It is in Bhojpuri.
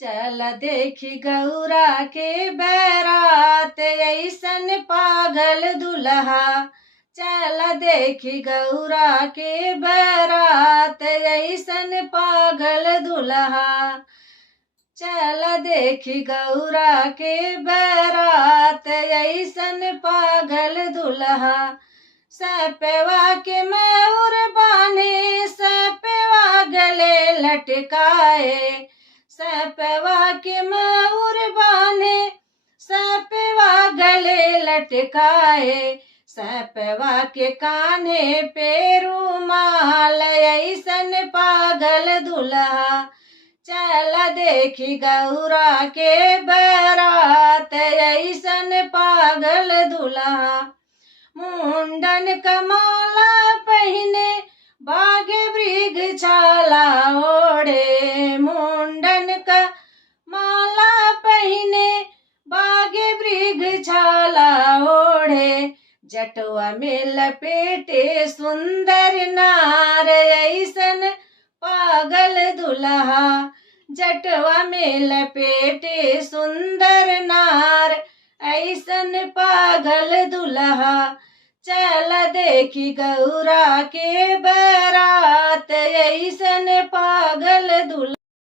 चल देखी गौरा के बैरात ऐसन पागल दुल्हा। चल देखी गौरा के बैरात ऐसन पागल दुल्हा। चल देखी गौरा के बैरात ऐसन पागल दुल्हा। सपेवा के मयूर बाने सपेवा गले लटकाए। सपेवा के मयूर बाने सपेवा गले लटकाए। सपेवा के कान्हे पे रुमाल ऐसन पागल दुल्हा। चल देखी गौरा के बैरात ऐसन पागल दुल्हा। मुंडन कमाला पहने बागे मृग छाला ओढ़े। मुंडन का माला पहने बागे मृग छाला ओढ़े। जटवा में लपेटे सुंदर नार ऐसन पागल दुल्हा। जटवा में लपेटे सुंदर नार ऐसन पागल दुल्हा। चल देखी गौरा के बैरात ऐसन पागल दुल्हा।